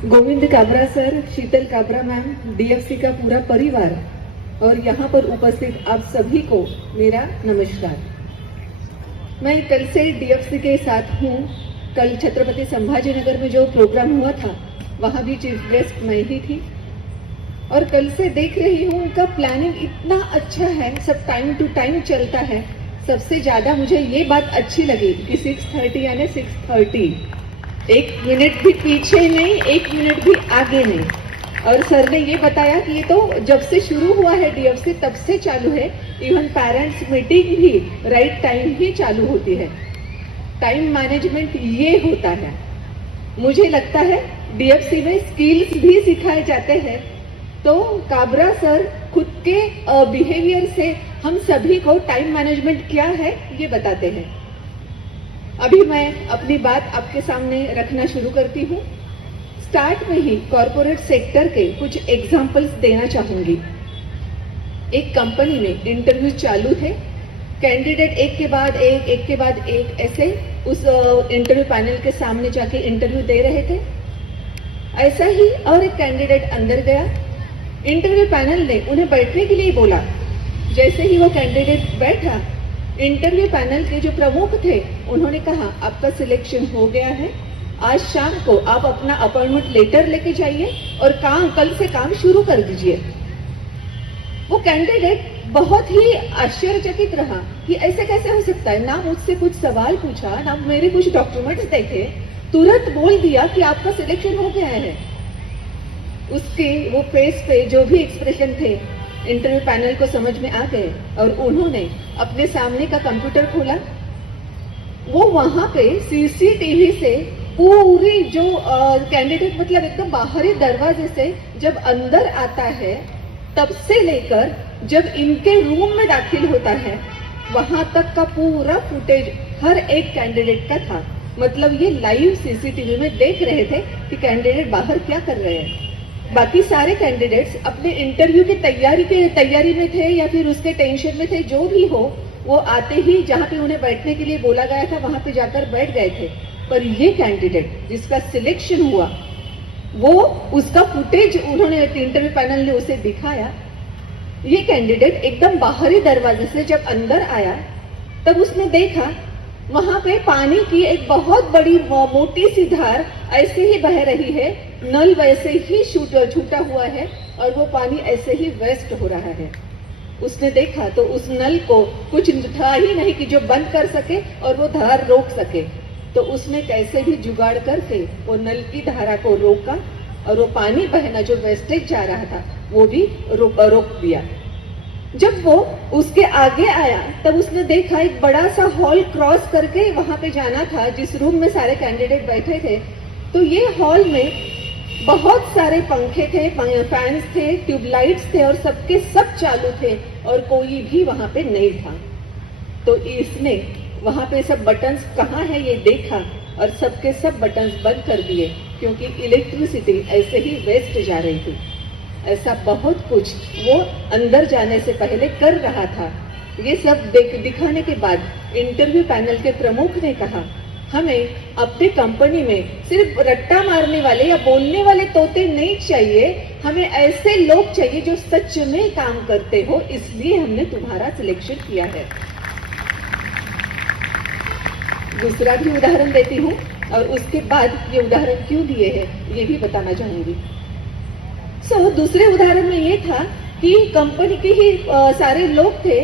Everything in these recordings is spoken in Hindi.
गोविंद काबरा सर, शीतल काबरा मैम, डीएफसी का पूरा परिवार और यहाँ पर उपस्थित आप सभी को मेरा नमस्कार। मैं कल से डीएफसी के साथ हूँ। कल छत्रपति संभाजीनगर में जो प्रोग्राम हुआ था वहाँ भी चीफ गेस्ट मैं ही थी और कल से देख रही हूँ उनका प्लानिंग इतना अच्छा है, सब टाइम टू टाइम चलता है। सबसे ज़्यादा मुझे ये बात अच्छी लगी कि 6:30 यानी 6:30, 1 मिनट भी पीछे नहीं, 1 मिनट भी आगे नहीं। और सर ने ये बताया कि ये तो जब से शुरू हुआ है डीएफसी तब से चालू है। इवन पेरेंट्स मीटिंग भी राइट टाइम ही चालू होती है। टाइम मैनेजमेंट ये होता है। मुझे लगता है डीएफसी में स्किल्स भी सिखाए जाते हैं। तो काबरा सर खुद के बिहेवियर से हम सभी को टाइम मैनेजमेंट क्या है ये बताते हैं। अभी मैं अपनी बात आपके सामने रखना शुरू करती हूँ। स्टार्ट में ही कॉरपोरेट सेक्टर के कुछ एग्जाम्पल्स देना चाहूंगी। एक कंपनी में इंटरव्यू चालू थे, कैंडिडेट एक के बाद एक ऐसे उस इंटरव्यू पैनल के सामने जाके इंटरव्यू दे रहे थे। ऐसा ही और एक कैंडिडेट अंदर गया। इंटरव्यू पैनल ने उन्हें बैठने के लिए बोला। जैसे ही वो कैंडिडेट बैठा, इंटरव्यू पैनल के जो प्रमुख थे उन्होंने कहा आपका सिलेक्शन हो गया है, आज शाम को आप अपना अपॉइंटमेंट लेटर लेके जाइए और कल से काम शुरू कर दीजिए। वो कैंडिडेट बहुत ही आश्चर्यचकित रहा कि ऐसे कैसे हो सकता है। ना मुझसे कुछ सवाल पूछा, ना मेरे कुछ डॉक्यूमेंट्स देखे, तुरंत बोल दिया कि आपका सिलेक्शन हो गया है। उसके वो फेस पे जो भी एक्सप्रेशन थे इंटरव्यू पैनल को समझ में आ गए और उन्होंने अपने सामने का कंप्यूटर खोला। वो वहां पे सीसीटीवी से पूरी जो कैंडिडेट मतलब एकदम बाहरी दरवाजे से जब अंदर आता है तब से लेकर जब इनके रूम में दाखिल होता है वहां तक का पूरा फुटेज हर एक कैंडिडेट का था। मतलब ये लाइव सीसीटीवी में देख रहे थे कि कैंडिडेट बाहर क्या कर रहे हैं। बाकी सारे कैंडिडेट्स अपने इंटरव्यू की तैयारी में थे या फिर उसके टेंशन में थे, जो भी हो, वो आते ही जहाँ पे उन्हें बैठने के लिए बोला गया था वहां पे जाकर बैठ गए थे। पर ये कैंडिडेट जिसका सिलेक्शन हुआ वो उसका फुटेज उन्होंने इंटरव्यू पैनल ने उसे दिखाया। ये कैंडिडेट एकदम बाहरी दरवाजे से जब अंदर आया तब उसने देखा वहां पे पानी की एक बहुत बड़ी मोटी सी धार ऐसे ही बह रही है, नल वैसे ही छूटा हुआ है और वो पानी ऐसे ही वेस्ट हो रहा है। उसने देखा तो उस नल को कुछ था ही नहीं कि जो बंद कर सके और वो धार रोक सके। तो उसने कैसे भी जुगाड़ करके वो नल की धारा को रोका और वो पानी बहना जो वेस्टेज जा रहा था वो भी रोक दिया। जब वो उसके आगे आया तब उसने देखा एक बड़ा सा हॉल क्रॉस करके वहां पे जाना था जिस रूम में सारे कैंडिडेट बैठे थे। तो ये हॉल में बहुत सारे पंखे थे, फैंस थे, ट्यूबलाइट्स थे और सबके सब चालू थे और कोई भी वहां पे नहीं था। तो इसने वहां पे सब बटन्स कहाँ है ये देखा और सबके सब बटन्स बंद कर दिए क्योंकि इलेक्ट्रिसिटी ऐसे ही वेस्ट जा रही थी। ऐसा बहुत कुछ वो अंदर जाने से पहले कर रहा था। ये सब दिखाने के बाद इंटरव्यू पैनल के प्रमुख ने कहा हमें अपनी कंपनी में सिर्फ रट्टा मारने वाले या बोलने वाले तोते नहीं चाहिए, हमें ऐसे लोग चाहिए जो सच में काम करते हो, इसलिए हमने तुम्हारा सिलेक्शन किया है। दूसरा भी उदाहरण देती हूँ और उसके बाद ये उदाहरण क्यों दिए हैं ये भी बताना चाहूंगी। दूसरे उदाहरण में ये था कि कंपनी के ही सारे लोग थे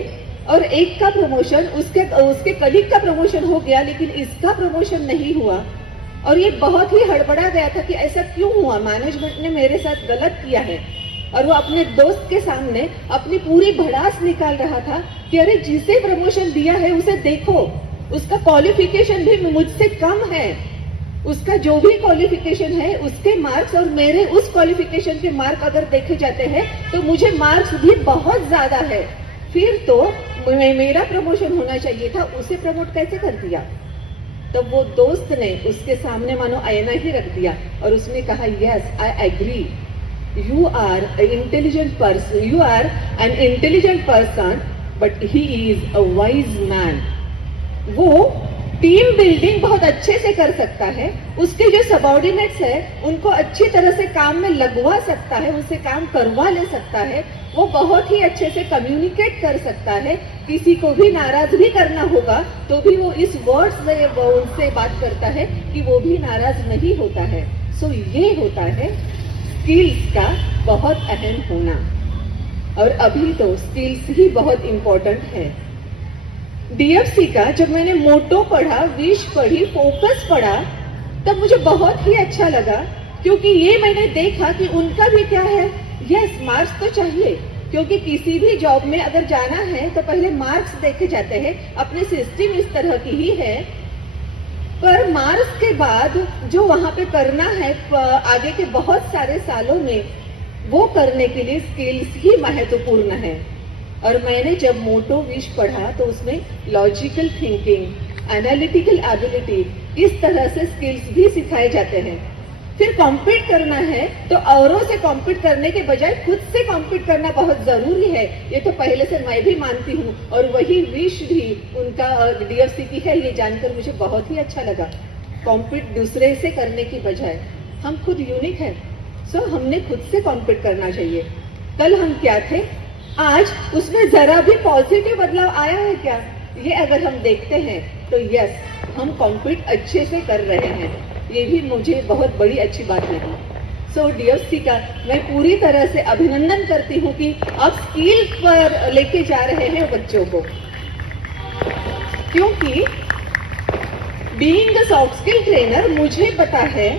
और एक का प्रमोशन उसके कलीग का प्रमोशन हो गया लेकिन इसका प्रमोशन नहीं हुआ और ये बहुत ही हड़बड़ा गया था कि ऐसा क्यों हुआ, मैनेजमेंट ने मेरे साथ गलत किया है। और वो अपने दोस्त के सामने अपनी पूरी भड़ास निकाल रहा था कि अरे जिसे प्रमोशन दिया है उसे देखो, उसका क्वालिफिकेशन भी मुझसे कम है, उसका जो भी क्वालिफिकेशन है उसके मार्क्स और मेरे उस क्वालिफिकेशन के मार्क अगर देखे जाते हैं तो मुझे मार्क्स भी बहुत ज्यादा है, फिर तो मेरा प्रमोशन होना चाहिए था, उसे प्रमोट कैसे कर दिया। तब वो दोस्त ने उसके सामने मानो आईना ही रख दिया और उसने कहा yes I agree, you are intelligent person, you are an intelligent person but he is a wise man. वो टीम बिल्डिंग बहुत अच्छे से कर सकता है, उसके जो सबऑर्डिनेट्स है उनको अच्छी तरह से काम में लगवा सकता है, उनसे काम करवा ले सकता है, वो बहुत ही अच्छे से कम्युनिकेट कर सकता है, किसी को भी नाराज भी करना होगा तो भी वो इस वर्ड्स में वो उनसे बात करता है कि वो भी नाराज नहीं होता है। सो ये होता है स्किल्स का बहुत अहम होना, और अभी तो स्किल्स ही बहुत इंपॉर्टेंट है। डीएफसी का जब मैंने मोटो पढ़ा, विश पढ़ी, फोकस पढ़ा, तब मुझे बहुत ही अच्छा लगा, क्योंकि ये मैंने देखा कि उनका भी क्या है, यस मार्क्स तो चाहिए, क्योंकि किसी भी जॉब में अगर जाना है तो पहले मार्क्स देखे जाते हैं। अपने सिस्टम इस तरह की ही है, पर मार्क्स के बाद जो वहां पे करना है आगे के बहुत सारे सालों में, वो करने के लिए स्किल्स ही महत्वपूर्ण है। और मैंने जब मोटो विश पढ़ा तो उसमें लॉजिकल थिंकिंग, एनालिटिकल एबिलिटी, इस तरह से स्किल्स भी सिखाए जाते हैं। फिर कॉम्पीट करना है तो औरों से कॉम्पीट करने के बजाय खुद से कॉम्पीट करना बहुत जरूरी है, ये तो पहले से मैं भी मानती हूँ, और वही विश भी उनका डीएफसी की है, ये जानकर मुझे बहुत ही अच्छा लगा। कॉम्पीट दूसरे से करने की बजाय हम खुद यूनिक है, सो हमने खुद से कॉम्पीट करना चाहिए। कल हम क्या थे, आज उसमें जरा भी पॉजिटिव बदलाव आया है क्या, ये अगर हम देखते हैं तो यस, हम कॉम्पीट अच्छे से कर रहे हैं, ये भी मुझे बहुत बड़ी अच्छी बात लगी। सो डीएफसी का मैं पूरी तरह से अभिनंदन करती हूँ कि आप स्किल पर लेके जा रहे हैं बच्चों को, क्योंकि being a soft skill trainer मुझे पता है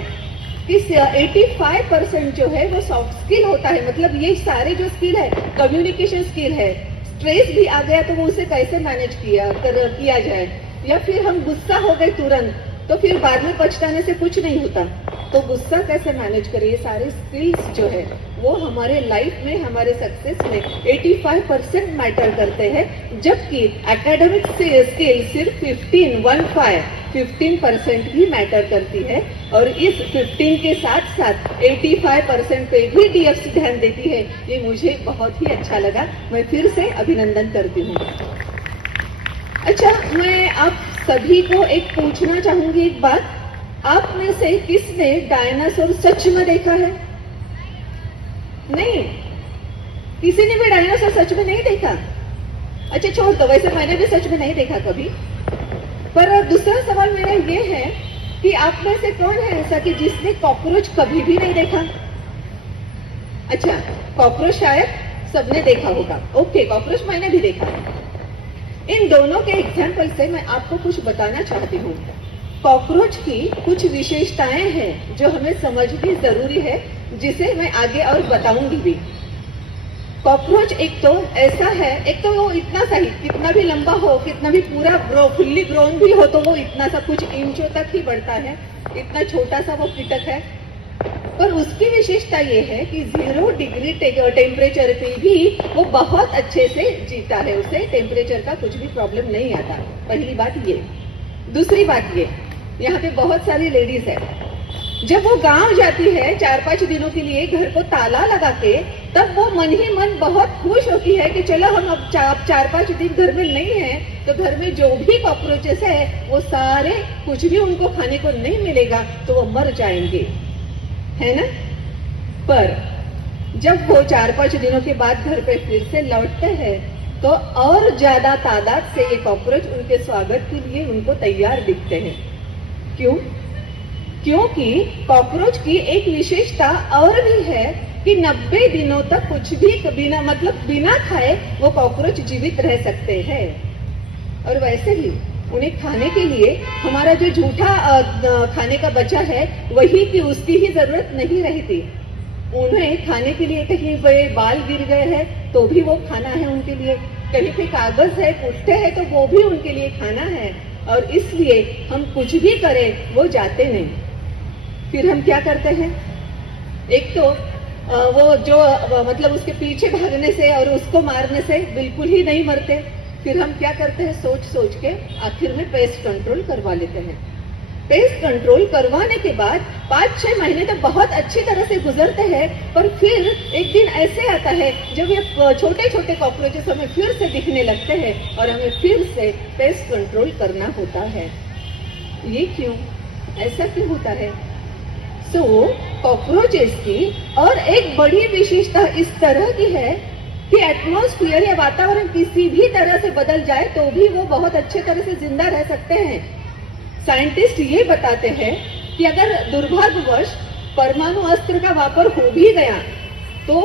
कि 85% जो है वो सॉफ्ट स्किल होता है। मतलब ये सारे जो स्किल है, कम्युनिकेशन स्किल है, स्ट्रेस भी आ गया तो वो उसे कैसे मैनेज किया जाए, या फिर हम गुस्सा हो गए तुरंत तो फिर बाद में पछताने से कुछ नहीं होता, तो गुस्सा कैसे मैनेज करें, ये सारे स्किल्स जो है वो हमारे लाइफ में, हमारे सक्सेस में 85% मैटर करते हैं, जबकि एकेडमिक स्किल सिर्फ 15% ही मैटर करती है। और इस 15 के साथ साथ 85% पे भी डीएफसी ध्यान देती है, ये मुझे बहुत ही अच्छा लगा, मैं फिर से अभिनंदन करती हूँ। अच्छा, मैं आप सभी को एक पूछना चाहूंगी एक बात, आप में से किसने डायनासोर सच में देखा है? नहीं, किसी ने भी डायनासोर सच में नहीं देखा? अच्छा छोड़ दो, वैसे मैंने भी सच में नहीं देखा कभी। पर दूसरा सवाल मेरा ये है कि आप में से कौन है ऐसा कि जिसने कॉकरोच कभी भी नहीं देखा? अच्छा, कॉकरोच शायद सबने देखा होगा, ओके, कॉकरोच मैंने भी देखा। इन दोनों के एग्जाम्पल से मैं आपको कुछ बताना चाहती हूँ। कॉकरोच की कुछ विशेषताएं हैं जो हमें समझनी जरूरी है, जिसे मैं आगे और बताऊंगी भी। कॉकरोच एक तो ऐसा है, एक तो वो इतना सा ही, कितना भी लंबा हो, कितना भी पूरा फुल्ली ग्रोन भी हो, तो वो इतना सा कुछ इंचों तक ही बढ़ता है, इतना छोटा सा वो कीटक है। पर उसकी विशेषता ये है कि 0 डिग्री टेम्परेचर पे भी वो बहुत अच्छे से जीता है, उसे टेम्परेचर का कुछ भी प्रॉब्लम नहीं आता। पहली बात ये। दूसरी बात ये, यहाँ पे बहुत सारी लेडीज है, जब वो गांव जाती है 4-5 दिनों के लिए घर को ताला लगा के, तब वो मन ही मन बहुत खुश होती है कि चलो हम अब 4-5 दिन घर में नहीं है, तो घर में जो भी कॉकरोचेस है वो सारे, कुछ भी उनको खाने को नहीं मिलेगा तो वो मर जाएंगे, है ना। पर जब वो 4-5 दिनों के बाद घर पे फिर से लौटते हैं तो और ज्यादा तादाद से ये कॉकरोच उनके स्वागत के लिए उनको तैयार दिखते हैं। क्यों? क्योंकि कॉकरोच की एक विशेषता और भी है कि 90 दिनों तक कुछ भी बिना खाए वो कॉकरोच जीवित रह सकते हैं। और वैसे भी उन्हें खाने के लिए हमारा जो झूठा खाने का बचा है वही की उसकी ही जरूरत नहीं रहती। उन्हें खाने के लिए कहीं पे बाल गिर गए हैं तो भी वो खाना है उनके लिए, कहीं पे कागज है, पुष्टे है तो वो भी उनके लिए खाना है। और इसलिए हम कुछ भी करें वो जाते नहीं। फिर हम क्या करते हैं, एक तो वो जो उसके पीछे भागने से और उसको मारने से बिल्कुल ही नहीं मरते। फिर हम क्या करते हैं, सोच सोच के आखिर में पेस्ट कंट्रोल करवा लेते हैं। पेस्ट कंट्रोल करवाने के बाद 5-6 महीने तो बहुत अच्छी तरह से गुजरते हैं, पर फिर एक दिन ऐसे आता है जब ये छोटे छोटे कॉकरोचेस हमें फिर से दिखने लगते हैं और हमें फिर से पेस्ट कंट्रोल करना होता है। ये क्यों? ऐसा क्यों होता है? कॉकरोचेस की और एक बड़ी विशेषता इस तरह की है कि एटमॉस्फेयर या वातावरण किसी भी तरह से बदल जाए तो भी वो बहुत अच्छे तरह से जिंदा रह सकते हैं। साइंटिस्ट ये बताते हैं कि अगर दुर्भाग्यवश परमाणु अस्त्र का वापर हो भी गया तो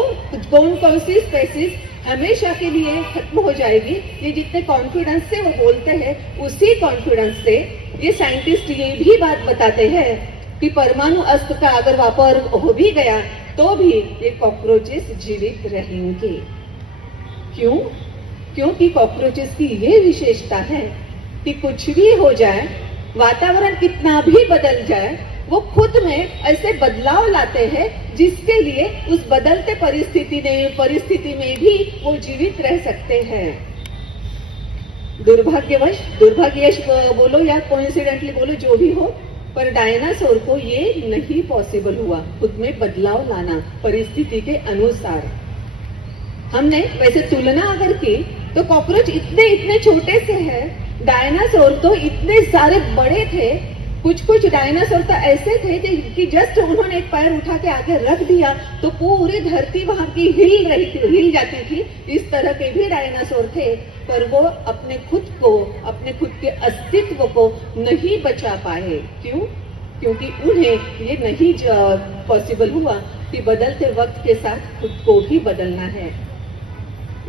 कौन कौन सी स्पेसीज हमेशा के लिए खत्म हो जाएगी। ये जितने कॉन्फिडेंस से वो बोलते हैं, उसी कॉन्फिडेंस से ये साइंटिस्ट ये भी बात बताते हैं कि परमाणु अस्त्र का अगर वापर हो भी गया तो भी ये कॉकरोचेस जीवित रहेंगे। क्यों? क्योंकि कॉकरोचेस की ये विशेषता है कि कुछ भी हो जाए, वातावरण कितना भी बदल जाए, वो खुद में ऐसे बदलाव लाते हैं जिसके लिए उस बदलते परिस्थिति में भी वो जीवित रह सकते हैं। दुर्भाग्यवश बोलो या कोइंसिडेंटली बोलो, जो भी हो, पर डायनासोर को ये नहीं पॉसिबल हुआ खुद में बदलाव लाना परिस्थिति के अनुसार। हमने वैसे तुलना अगर की तो कॉकरोच इतने छोटे से है, डायनासोर तो इतने सारे बड़े थे। कुछ डायनासोर तो ऐसे थे कि जस्ट उन्होंने एक पैर उठा के आगे रख दिया तो पूरी धरती वहां की हिल जाती थी। इस तरह के भी डायनासोर थे, पर वो अपने खुद के अस्तित्व को नहीं बचा पाए। क्यों? क्योंकि उन्हें ये नहीं पॉसिबल हुआ कि बदलते वक्त के साथ खुद को भी बदलना है।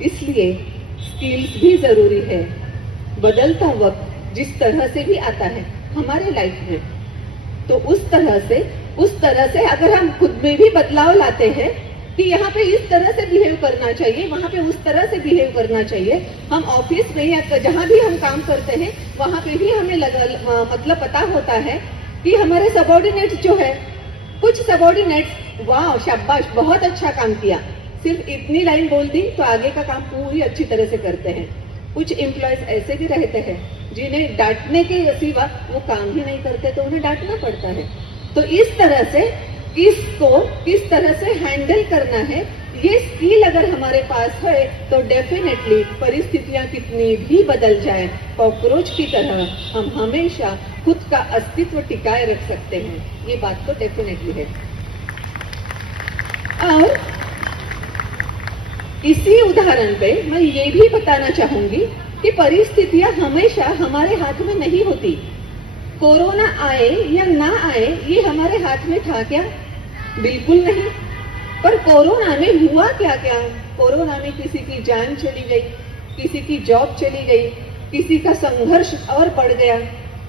इसलिए स्किल्स भी जरूरी है। बदलता वक्त जिस तरह से भी आता है हमारे लाइफ में, तो उस तरह से अगर हम खुद में भी बदलाव लाते हैं कि यहाँ पे इस तरह से बिहेव करना चाहिए, वहां पे उस तरह से बिहेव करना चाहिए। हम ऑफिस में या जहां भी हम काम करते हैं वहां पे भी हमें मतलब पता होता है कि हमारे सबॉर्डिनेट्स जो है, कुछ सबॉर्डिनेट्स वाह शाबाश बहुत अच्छा काम किया, सिर्फ इतनी लाइन बोल दी तो आगे का काम पूरी अच्छी तरह से करते हैं। कुछ एम्प्लॉयज ऐसे भी रहते हैं जिन्हें डांटने के सिवा वो काम ही नहीं करते, तो उन्हें डांटना पड़ता है। तो इस तरह से इसको किस तरह से हैंडल करना है, ये स्किल अगर हमारे पास है तो डेफिनेटली परिस्थितियां कितनी भी बदल जाए, कॉकरोच की तरह हम हमेशा खुद का अस्तित्व टिकाए रख सकते हैं। ये बात तो डेफिनेटली है। और इसी उदाहरण पे मैं ये भी बताना चाहूंगी कि परिस्थितियां हमेशा हमारे हाथ में नहीं होती। कोरोना आए या ना आए ये हमारे हाथ में था क्या? बिल्कुल नहीं। पर कोरोना में हुआ क्या? कोरोना में किसी की जान चली गई, किसी की जॉब चली गई, किसी का संघर्ष और बढ़ गया।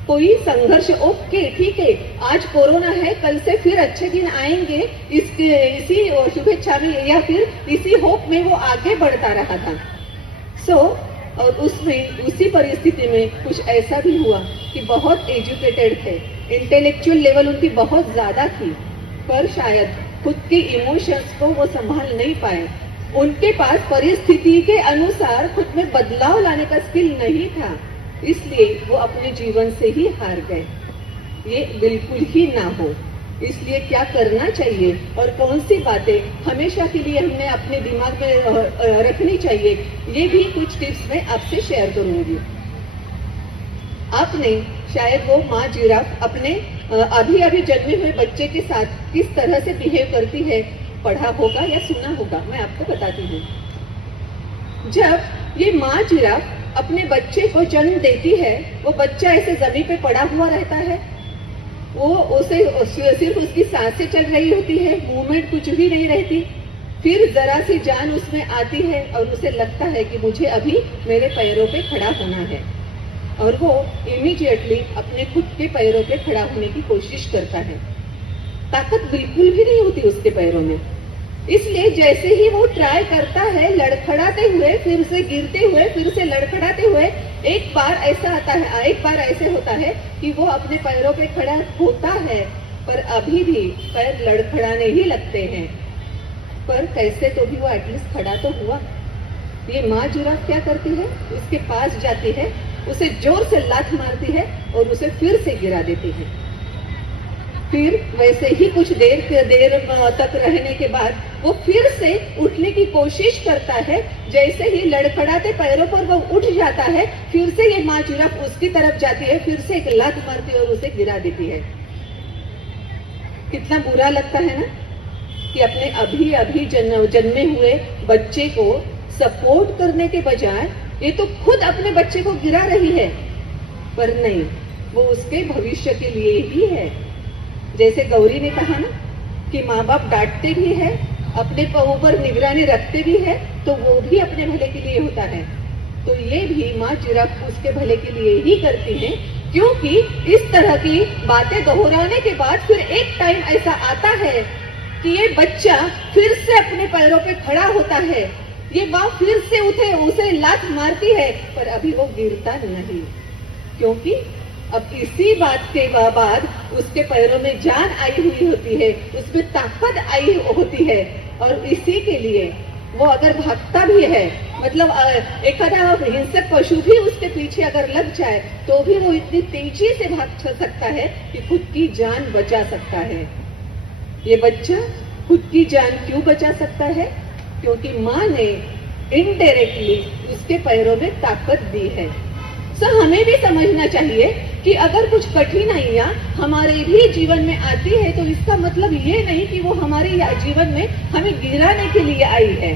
कोई संघर्ष ओके ठीक है, आज कोरोना है, कल से फिर अच्छे दिन आएंगे, इसी शुभेच्छा में या फिर इसी होप में वो आगे बढ़ता रहा था। और उसी परिस्थिति में कुछ ऐसा भी हुआ कि बहुत एजुकेटेड थे, इंटेलेक्चुअल लेवल उनकी बहुत ज्यादा थी, पर शायद खुद के इमोशंस को वो संभाल नहीं पाए। उनके पास परिस्थिति के अनुसार खुद में बदलाव लाने का स्किल नहीं था, इसलिए वो अपने जीवन से ही हार गए। ये बिल्कुल ही ना हो। इसलिए क्या करना चाहिए और कौन सी बातें हमेशा के लिए हमें अपने दिमाग में रखनी चाहिए, ये भी कुछ टिप्स मैं आपसे शेयर करूंगी। आपने शायद वो माँ जिराफ अपने अभी जन्मे हुए बच्चे के साथ किस तरह से बिहेव करती है पढ़ा होगा या सुना होगा। मैं आपको बताती हूँ। जब ये माँ जिराफ अपने बच्चे को जन्म देती है, वो बच्चा ऐसे जमीन पे पड़ा हुआ रहता है, वो उसे सिर्फ उसकी सांसें चल रही होती है, मूवमेंट कुछ भी नहीं रहती। फिर जरा सी जान उसमें आती है और उसे लगता है कि मुझे अभी मेरे पैरों पे खड़ा होना है, और वो इमीडिएटली अपने खुद के पैरों पे खड़ा होने की कोशिश करता है। ताकत बिल्कुल भी नहीं होती उसके पैरों में, इसलिए जैसे ही वो ट्राई करता है लड़खड़ाते हुए, फिर से गिरते हुए, फिर से लड़खड़ाते हुए, एक बार ऐसे होता है कि वो अपने पैरों पे खड़ा होता है, पर अभी भी पैर लड़खड़ाने ही लगते हैं। पर कैसे तो भी वो एटलीस्ट खड़ा तो हुआ। ये माँ जिराफ क्या करती है, उसके पास जाती है, उसे जोर से लात मारती है और उसे फिर से गिरा देती है। फिर वैसे ही कुछ देर तक रहने के बाद वो फिर से उठने की कोशिश करता है। जैसे ही लड़खड़ाते पैरों पर वो उठ जाता है, फिर से ये माँ जिराफ उसकी तरफ जाती है, फिर से एक लात मारती है और उसे गिरा देती है। कितना बुरा लगता है ना कि अपने अभी अभी जन्मे हुए बच्चे को सपोर्ट करने के बजाय ये तो खुद अपने बच्चे को गिरा रही है। पर नहीं, वो उसके भविष्य के लिए ही है। जैसे गौरी ने कहा ना कि माँ बाप डांटते भी है, अपने ऊपर निगरानी रखते भी है, तो वो भी अपने भले के लिए होता है। तो ये भी माँ जिराफ उसके भले के लिए ही करती है, क्योंकि इस तरह की बातें दोहराने के बाद फिर एक टाइम ऐसा आता है कि ये बच्चा फिर से अपने पैरों पे खड़ा होता है। ये माँ फिर से उसे लात मारती है, पर अभी वो गिरता नहीं, क्योंकि अब इसी बात के बाद उसके पैरों में जान आई हुई होती है, उसमें ताकत आई होती है। और इसी के लिए वो अगर भागता भी है, मतलब एखादा हिंसक पशु भी उसके पीछे अगर लग जाए तो भी वो इतनी तेजी से भाग सकता है कि खुद की जान बचा सकता है। ये बच्चा खुद की जान क्यों बचा सकता है? क्योंकि माँ ने इनडायरेक्टली उसके पैरों में ताकत दी है। सो हमें भी समझना चाहिए कि अगर कुछ कठिनाइयां हमारे भी जीवन में आती है तो इसका मतलब ये नहीं कि वो हमारे जीवन में हमें गिराने के लिए आई है।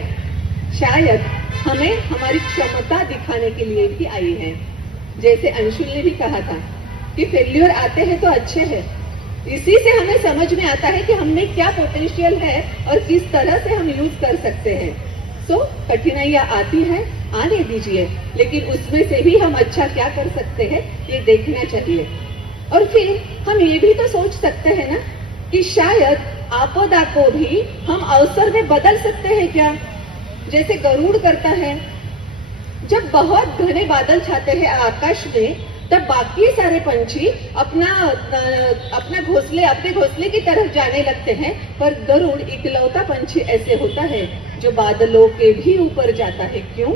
शायद हमें हमारी क्षमता दिखाने के लिए भी आई है। जैसे अंशुल ने भी कहा था कि फेल्यूर आते हैं तो अच्छे हैं, इसी से हमें समझ में आता है कि हमें क्या पोटेंशियल है और किस तरह से हम यूज कर सकते हैं। सो कठिनाइयां आती हैं, आने दीजिए, लेकिन उसमें से भी हम अच्छा क्या कर सकते हैं ये देखना चाहिए। और फिर हम ये भी तो सोच सकते हैं ना कि शायद आपदा को भी हम अवसर में बदल सकते हैं क्या? जैसे गरुड़ करता है, जब बहुत घने बादल छाते हैं आकाश में, तब बाकी सारे पंछी अपने घोंसले की तरफ जाने लगते हैं, पर गरुड़ इकलौता पंछी ऐसे होता है जो बादलों के भी ऊपर जाता है। क्यों?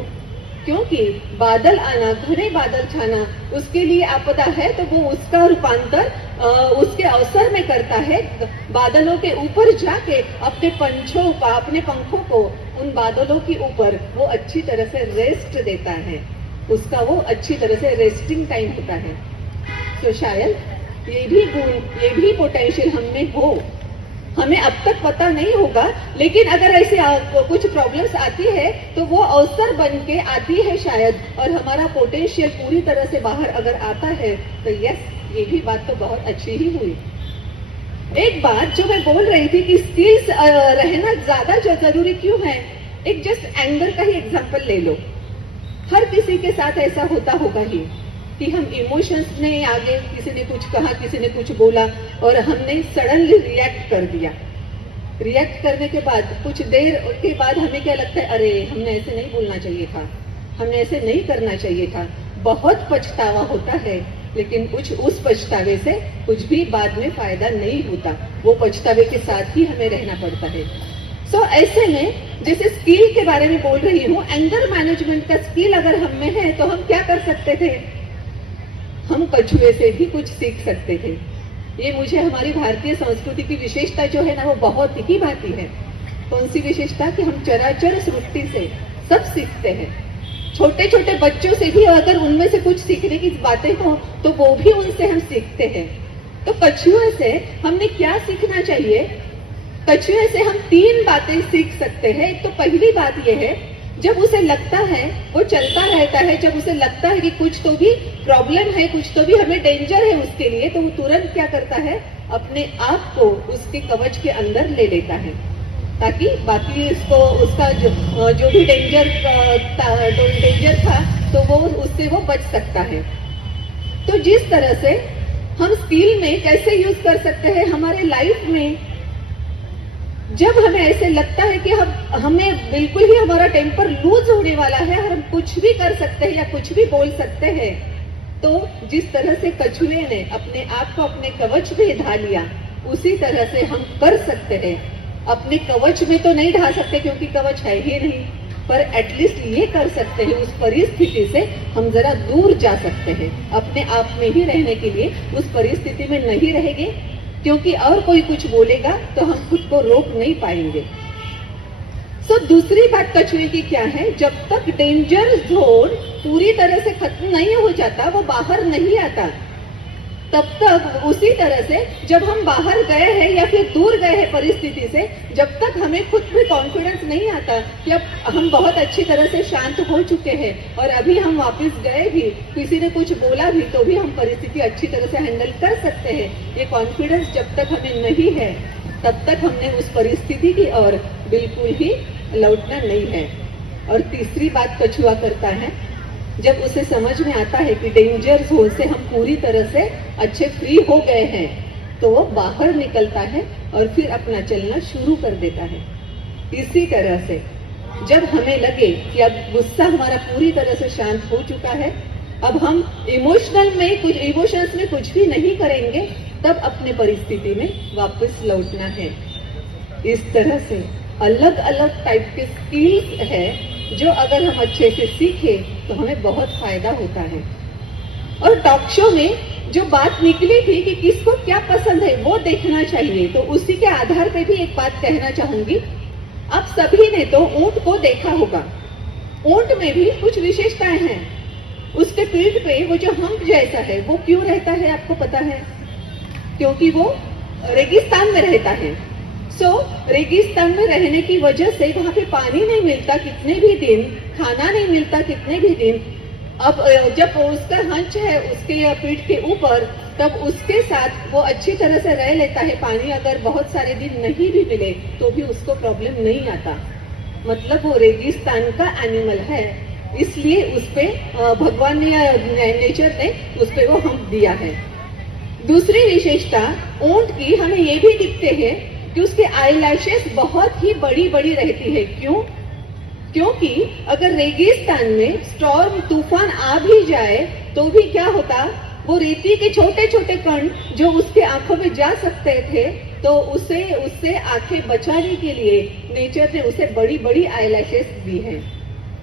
क्योंकि बादल आना, घने बादल छाना उसके लिए आपदा है, तो वो उसका रूपांतर उसके अवसर में करता है। बादलों के ऊपर जाके अपने पंखों को उन बादलों के ऊपर वो अच्छी तरह से रेस्ट देता है, उसका वो अच्छी तरह से रेस्टिंग टाइम होता है। तो शायद ये भी गुण, ये भी पोटेंशियल हम में हो, हमें अब तक पता नहीं होगा, लेकिन अगर ऐसे कुछ प्रॉब्लम्स आती है तो वो अवसर बन के आती है शायद, और हमारा पोटेंशियल पूरी तरह से बाहर अगर आता है तो यस, ये भी बात तो बहुत अच्छी ही हुई। एक बात जो मैं बोल रही थी कि स्किल्स रहना ज्यादा जरूरी क्यों है, एक जस्ट एंगर का ही एग्जांपल ले लो। हर किसी के साथ ऐसा होता होगा ही कि हम इमोशंस में आगे, किसी ने कुछ कहा, किसी ने कुछ बोला और हमने सडनली रिएक्ट कर दिया। रिएक्ट करने के बाद कुछ देर के बाद हमें क्या लगता है, अरे हमने ऐसे नहीं बोलना चाहिए था, हमने ऐसे नहीं करना चाहिए था। बहुत पछतावा होता है, लेकिन कुछ उस पछतावे से कुछ भी बाद में फायदा नहीं होता, वो पछतावे के साथ ही हमें रहना पड़ता है। सो ऐसे में जैसे स्किल के बारे में बोल रही हूँ, एंगर मैनेजमेंट का स्किल अगर हम में है तो हम क्या कर सकते थे? हम कछुए से भी कुछ सीख सकते थे। ये मुझे हमारी भारतीय संस्कृति की विशेषता जो है ना, वो बहुत ही भाती है। कौन सी विशेषता? कि हम चराचर सृष्टि से सब सीखते हैं। छोटे छोटे बच्चों से भी अगर उनमें से कुछ सीखने की बातें हो तो वो भी उनसे हम सीखते हैं। तो कछुए से हमने क्या सीखना चाहिए? कछुए से हम 3 बातें सीख सकते हैं। एक तो पहली बात यह है, जब उसे लगता है, वो चलता रहता है, जब उसे लगता है कि कुछ तो भी प्रॉब्लम है, कुछ तो भी हमें डेंजर है उसके लिए, तो वो तुरंत क्या करता है? अपने आप को उसके कवच के अंदर ले लेता है, ताकि बाकी उसका जो भी डेंजर था तो वो उससे वो बच सकता है। तो जिस तरह से हम स्किल में कैसे यूज कर सकते हैं हमारे लाइफ में, जब हमें ऐसे लगता है कि हमें बिल्कुल ही हमारा टेम्पर लूज होने वाला है, हम कुछ भी कर सकते हैं या कुछ भी बोल सकते हैं, तो जिस तरह से कछुए ने अपने आप को अपने कवच में ढा लिया, उसी तरह से हम कर सकते हैं। अपने कवच में तो नहीं ढा सकते क्योंकि कवच है ही नहीं, पर एटलीस्ट ये कर सकते हैं, उस परिस्थिति से हम जरा दूर जा सकते हैं। अपने आप में ही रहने के लिए उस परिस्थिति में नहीं रहेंगे क्योंकि और कोई कुछ बोलेगा तो हम खुद को रोक नहीं पाएंगे। दूसरी बात कछुए की क्या है, जब तक डेंजर जोन पूरी तरह से खत्म नहीं हो जाता, वो बाहर नहीं आता, तब तक उसी तरह से जब हम बाहर गए हैं या फिर दूर गए हैं परिस्थिति से, जब तक हमें खुद में कॉन्फिडेंस नहीं आता कि अब हम बहुत अच्छी तरह से शांत हो चुके हैं और अभी हम वापस गए भी, किसी ने कुछ बोला भी तो भी हम परिस्थिति अच्छी तरह से हैंडल कर सकते हैं, ये कॉन्फिडेंस जब तक हमें नहीं है तब तक हमने उस परिस्थिति की ओर बिल्कुल ही लौटना नहीं है। और तीसरी बात कछुआ करता है, जब उसे समझ में आता है कि डेंजर जोन से हम पूरी तरह से अच्छे फ्री हो गए हैं, तो वो बाहर निकलता है और फिर अपना चलना शुरू कर देता है। इसी तरह से जब हमें लगे कि अब गुस्सा हमारा पूरी तरह से शांत हो चुका है, अब हम इमोशंस में कुछ भी नहीं करेंगे, तब अपने परिस्थिति में वापस लौटना है। इस तरह से अलग अलग टाइप के स्किल्स है जो अगर हम अच्छे से सीखें तो हमें बहुत फायदा होता है। और टॉक शो में जो बात निकली थी कि किसको क्या पसंद है वो देखना चाहिए, तो उसी के आधार पे भी एक बात कहना चाहूंगी। आप सभी ने तो ऊंट को देखा होगा, ऊंट में भी कुछ विशेषताएं हैं। उसके पीठ पे वो जो हम्प जैसा है वो क्यों रहता है आपको पता है? क्योंकि वो रेगिस्तान में रहता है। रेगिस्तान में रहने की वजह से वहां पे पानी नहीं मिलता कितने भी दिन, खाना नहीं मिलता कितने भी दिन। अब जब उसका हंच है उसके पीठ के ऊपर, तब उसके साथ वो अच्छी तरह से रह लेता है। पानी अगर बहुत सारे दिन नहीं भी मिले तो भी उसको प्रॉब्लम नहीं आता, मतलब वो रेगिस्तान का एनिमल है, इसलिए उसपे भगवान ने नेचर ने उसपे वो हम्प दिया है। दूसरी विशेषता ऊंट की हमें ये भी दिखते हैं कि उसके आईलैशेस बहुत ही बड़ी बड़ी रहती है। क्यों? क्योंकि अगर रेगिस्तान में स्टॉर्म तूफान आ भी जाए तो भी क्या होता, वो रेती के छोटे छोटे कण जो उसके आंखों में जा सकते थे, तो उससे आंखें बचाने के लिए नेचर ने उसे बड़ी बड़ी आईलैशेस दी है।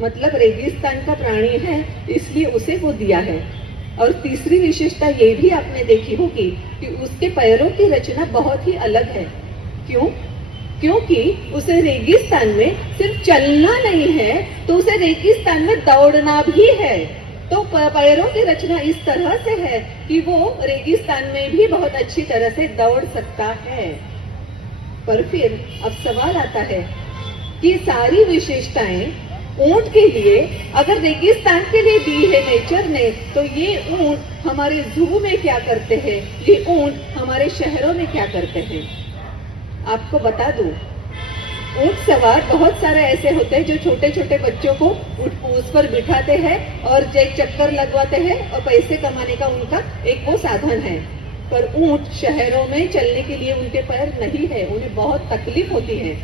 मतलब रेगिस्तान का प्राणी है इसलिए उसे वो दिया है। और तीसरी विशेषता ये भी आपने देखी होगी कि उसके पैरों की रचना बहुत ही अलग है। क्यों? क्योंकि उसे रेगिस्तान में सिर्फ चलना नहीं है, तो उसे रेगिस्तान में दौड़ना भी है। तो पैरों की रचना इस तरह से है कि वो रेगिस्तान में भी बहुत अच्छी तरह से दौड़ सकता है। पर फिर अब सवाल आता है कि सारी विशेषताएं ऊंट के लिए अगर रेगिस्तान के लिए दी है नेचर ने, तो ये ऊंट हमारे जू में क्या करते हैं, ये ऊंट हमारे शहरों में क्या करते हैं? आपको बता दूं, ऊंट सवार बहुत सारे ऐसे होते हैं जो छोटे छोटे बच्चों को उस पर बिठाते हैं और एक चक्कर लगवाते हैं और पैसे कमाने का उनका एक वो साधन है। पर ऊंट शहरों में चलने के लिए उनके पैर नहीं है, उन्हें बहुत तकलीफ होती है,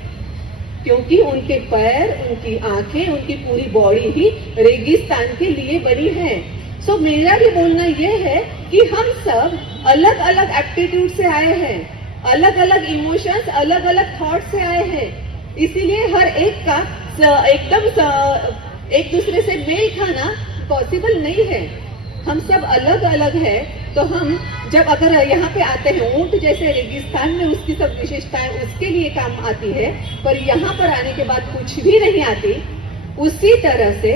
क्योंकि उनके पैर, उनकी आंखें, उनकी पूरी बॉडी ही रेगिस्तान के लिए बनी है। सो मेरा भी बोलना यह है कि हम सब अलग अलग एप्टीट्यूड से आए हैं, अलग अलग इमोशंस, अलग अलग थॉट से आए हैं, इसीलिए हर एक का एकदम एक दूसरे से मेल खाना पॉसिबल नहीं है। हम सब अलग अलग है, तो हम जब अगर यहाँ पे आते हैं, ऊंट जैसे रेगिस्तान में उसकी सब विशेषताएं उसके लिए काम आती है, पर यहाँ पर आने के बाद कुछ भी नहीं आती। उसी तरह से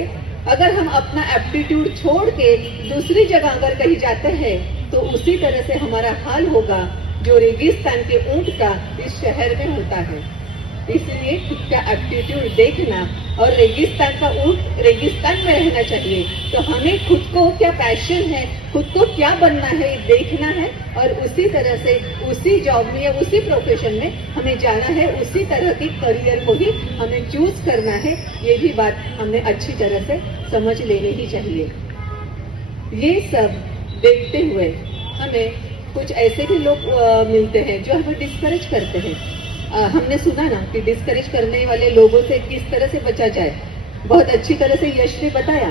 अगर हम अपना एप्टीट्यूड छोड़ के दूसरी जगह अगर कहीं जाते हैं, तो उसी तरह से हमारा हाल होगा जो रेगिस्तान के ऊंट का इस शहर में होता है। इसलिए खुद का एप्टीट्यूड देखना, और रेगिस्तान का ऊंट रेगिस्तान में रहना चाहिए, तो हमें खुद को क्या पैशन है, खुद को क्या बनना है देखना है, और उसी तरह से उसी जॉब में या उसी प्रोफेशन में हमें जाना है, उसी तरह की करियर को ही हमें चूज करना है। ये भी बात हमें अच्छी तरह से समझ लेनी ही चाहिए। ये सब देखते हुए हमें कुछ ऐसे भी लोग मिलते हैं जो हमें डिस्करेज करते हैं। हमने सुना ना कि डिस्करेज करने वाले लोगों से किस तरह से बचा जाए, बहुत अच्छी तरह से यश ने बताया।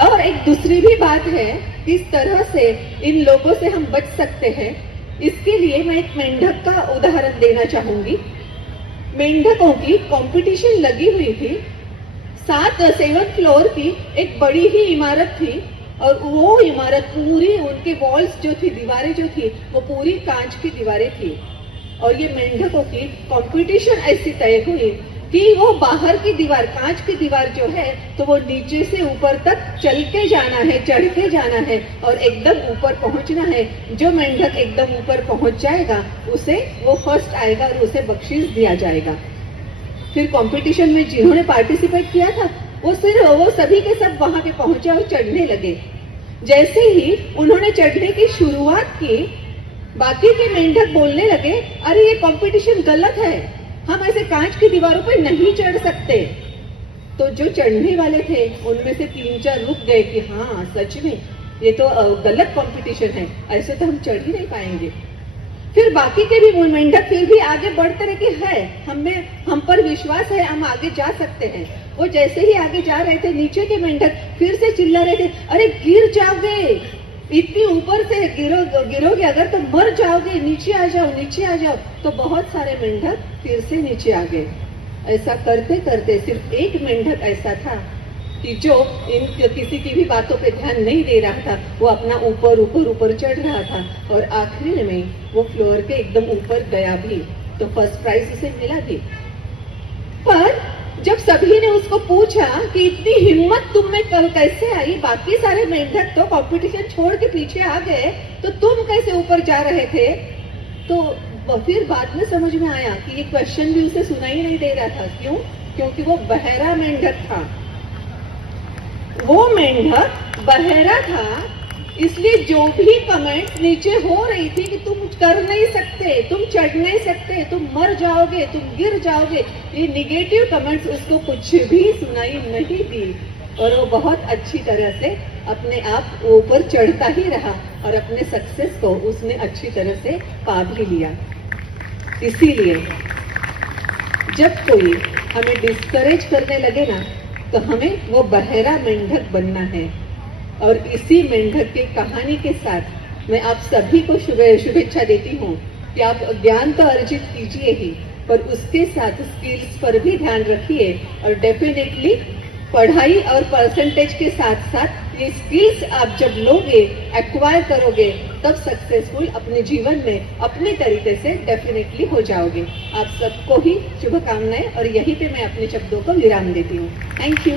और एक दूसरी भी बात है, किस तरह से इन लोगों से हम बच सकते हैं, इसके लिए मैं एक मेंढक का उदाहरण देना चाहूंगी। मेंढकों की कंपटीशन लगी हुई थी। 7वें फ्लोर की एक बड़ी ही इमारत थी, और वो इमारत पूरी, उनके वॉल्स जो थी, दीवारें जो थी, वो पूरी कांच की दीवारें थी। और ये मेंढकों की कंपटीशन ऐसी तय हुई कि वो बाहर की दीवार, कांच की दीवार जो है, तो वो नीचे से ऊपर तक चल के जाना है, चढ़ के जाना है और एकदम ऊपर पहुंचना है। जो मेंढक एकदम ऊपर पहुंच जाएगा उसे, वो फर्स्ट आएगा और उसे बख्शीश दिया जाएगा। फिर कंपटीशन में जिन्होंने पार्टिसिपेट किया था वो सभी के सब वहां पे पहुंचे और चढ़ने लगे। जैसे ही उन्होंने चढ़ने की शुरुआत की, बाकी के मेंढक बोलने लगे, अरे ये कंपटीशन गलत है, हम ऐसे कांच की दीवारों पर नहीं चढ़ सकते। तो जो चढ़ने वाले थे उनमें से 3-4 रुक गए कि हाँ सच में ये तो गलत कंपटीशन है, ऐसे तो हम चढ़ ही नहीं पाएंगे। फिर बाकी के भी मेंढक फिर भी आगे बढ़ते रहे कि है, हम पर विश्वास है, हम आगे जा सकते हैं। वो जैसे ही आगे जा रहे थे, नीचे के मेंढक फिर से चिल्ला रहे थे, अरे गिर जाओगे, इतनी ऊपर से गिरोगे अगर तो मर जाओगे, नीचे आ जाओ, नीचे आ जाओ। तो बहुत सारे मेंढक फिर से नीचे आ गए। ऐसा करते करते सिर्फ एक मेंढक ऐसा था कि जो किसी की भी बातों पे ध्यान नहीं दे रहा था, वो अपना ऊपर चढ़ रहा था और आखिर में वो फ्लोर के एकदम ऊपर गया भी, तो फर्स्ट प्राइज उसे मिला भी। पर जब सभी ने उसको पूछा कि इतनी हिम्मत तुम में कल कैसे आई, बाकी सारे मेंढक तो कंपटीशन छोड़ के पीछे आ गए, तो तुम कैसे ऊपर जा रहे थे? तो फिर बाद में समझ में आया कि ये क्वेश्चन भी उसे सुनाई नहीं दे रहा था। क्यों? क्योंकि वो बहरा मेंढक था। वो मेंढक बहरा था, इसलिए जो भी कमेंट नीचे हो रही थी कि तुम कर नहीं सकते, तुम चढ़ नहीं सकते, तुम मर जाओगे, तुम गिर जाओगे, ये निगेटिव कमेंट्स उसको कुछ भी सुनाई नहीं दी और वो बहुत अच्छी तरह से अपने आप ऊपर चढ़ता ही रहा और अपने सक्सेस को उसने अच्छी तरह से पा भी लिया। इसीलिए जब कोई हमें डिस्करेज करने लगे ना, तो हमें वो बहरा मेंढक बनना है। और इसी मेंढक की कहानी के साथ मैं आप सभी को शुभेच्छा देती हूँ कि आप ज्ञान तो अर्जित कीजिए ही, पर उसके साथ स्किल्स पर भी ध्यान रखिए और डेफिनेटली पढ़ाई और परसेंटेज के साथ साथ ये स्किल्स आप जब लोगे, एक्वायर करोगे, तब सक्सेसफुल अपने जीवन में अपने तरीके से डेफिनेटली हो जाओगे। आप सबको ही शुभकामनाएं और यहीं पे मैं अपने शब्दों को विराम देती हूँ। Thank you.